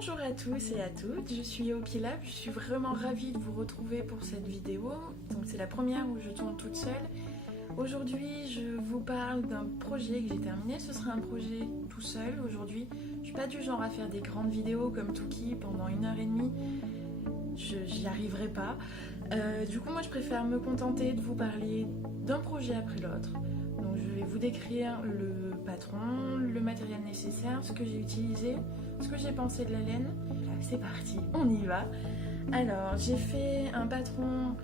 Bonjour à tous et à toutes, je suis Opilab, je suis vraiment ravie de vous retrouver pour cette vidéo. Donc c'est la première où je tourne toute seule. Aujourd'hui je vous parle d'un projet que j'ai terminé, ce sera un projet tout seul aujourd'hui. Je suis pas du genre à faire des grandes vidéos comme Tuki pendant 1h30, j'y arriverai pas. Du coup moi je préfère me contenter de vous parler d'un projet après l'autre. Donc je vais vous décrire le patron, le matériel nécessaire, ce que j'ai utilisé, ce que j'ai pensé de la laine. Là, c'est parti, on y va. Alors j'ai fait un patron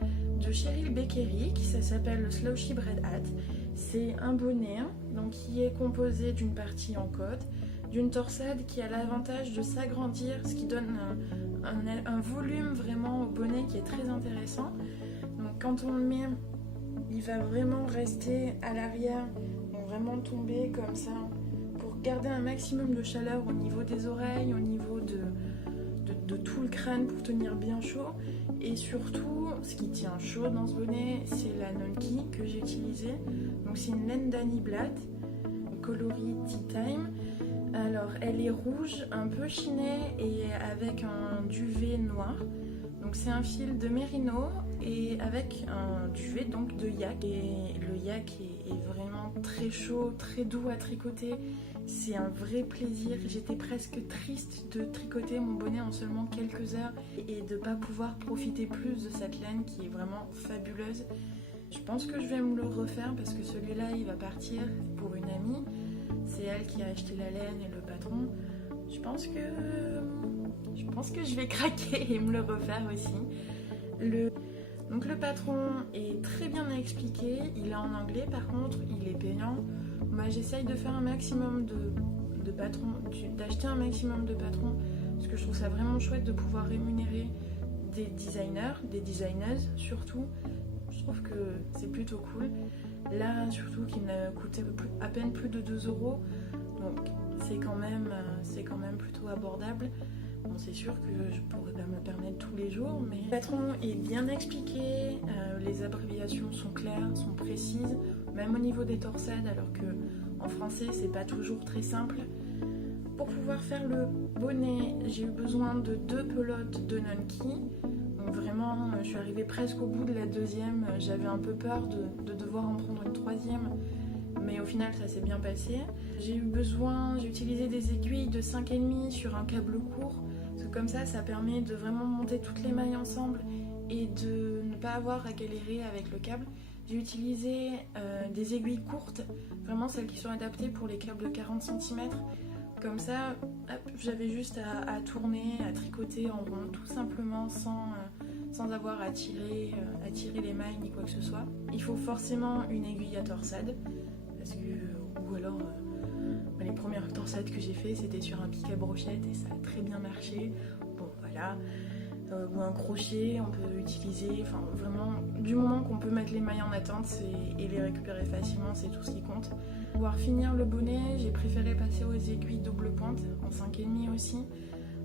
de Cheryl Bekerick, ça s'appelle le Slouchy Bread Hat. C'est un bonnet donc, qui est composé d'une partie en côte, d'une torsade qui a l'avantage de s'agrandir, ce qui donne un volume vraiment au bonnet qui est très intéressant. Donc quand on le met, il va vraiment rester à l'arrière, vraiment tomber comme ça, pour garder un maximum de chaleur au niveau des oreilles, au niveau de tout le crâne pour tenir bien chaud. Et surtout, ce qui tient chaud dans ce bonnet, c'est la Nonki que j'ai utilisée. Donc c'est une laine d'Annie Blatt, coloris Tea Time. Alors elle est rouge, un peu chinée et avec un duvet noir. Donc c'est un fil de mérino et avec un duvet donc de yak. Et le yak est vraiment très chaud, très doux à tricoter. C'est un vrai plaisir. J'étais presque triste de tricoter mon bonnet en seulement quelques heures et de ne pas pouvoir profiter plus de cette laine qui est vraiment fabuleuse. Je pense que je vais me le refaire parce que celui-là il va partir pour une amie. C'est elle qui a acheté la laine et le patron. Je pense que je vais craquer et me le refaire aussi. Donc le patron est très bien expliqué, il est en anglais, par contre il est payant. Moi j'essaye de faire un maximum de patrons, d'acheter un maximum de patrons, parce que je trouve ça vraiment chouette de pouvoir rémunérer des designers, des designeuses surtout. Je trouve que c'est plutôt cool. Là surtout qu'il ne coûtait à peine plus de 2 €, donc c'est quand même plutôt abordable. Bon, c'est sûr que je pourrais pas me le permettre tous les jours, mais le patron est bien expliqué, les abréviations sont claires, sont précises, même au niveau des torsades, alors que en français c'est pas toujours très simple. Pour pouvoir faire le bonnet, j'ai eu besoin de 2 pelotes de Nonki. Donc vraiment, je suis arrivée presque au bout de la deuxième, j'avais un peu peur de devoir en prendre une troisième, mais au final ça s'est bien passé. J'ai utilisé des aiguilles de 5,5 sur un câble court, parce que comme ça permet de vraiment monter toutes les mailles ensemble et de ne pas avoir à galérer avec le câble. J'ai utilisé des aiguilles courtes, vraiment celles qui sont adaptées pour les câbles de 40 cm. Comme ça, j'avais juste à tourner, à tricoter en rond, tout simplement sans avoir à tirer les mailles ni quoi que ce soit. Il faut forcément une aiguille à torsade, ou alors les premières torsades que j'ai fait c'était sur un pic à brochette et ça a très bien marché. Bon voilà, ou un crochet on peut utiliser, enfin vraiment du moment qu'on peut mettre les mailles en attente et les récupérer facilement, c'est tout ce qui compte. Pour pouvoir finir le bonnet, j'ai préféré passer aux aiguilles double pointe en 5,5 aussi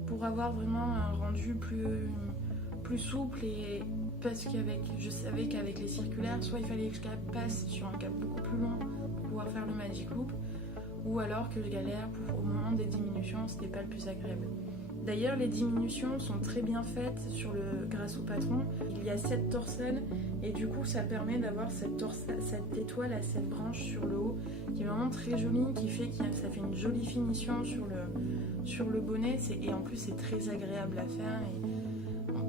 pour avoir vraiment un rendu plus souple, et parce que je savais qu'avec les circulaires, soit il fallait que je passe sur un câble beaucoup plus long pour pouvoir faire le magic loop, ou alors que je galère au moment des diminutions, c'était pas le plus agréable. D'ailleurs les diminutions sont très bien faites grâce au patron. Il y a 7 torsades et du coup ça permet d'avoir cette étoile à 7 branches sur le haut qui est vraiment très jolie, qui fait que ça fait une jolie finition sur le bonnet, et en plus c'est très agréable à faire.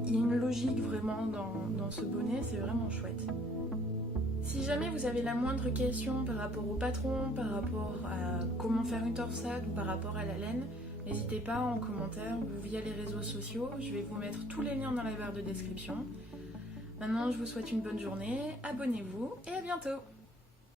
Il y a une logique vraiment dans ce bonnet, c'est vraiment chouette. Si jamais vous avez la moindre question par rapport au patron, par rapport à comment faire une torsade ou par rapport à la laine, n'hésitez pas en commentaire ou via les réseaux sociaux, je vais vous mettre tous les liens dans la barre de description. Maintenant je vous souhaite une bonne journée, abonnez-vous et à bientôt!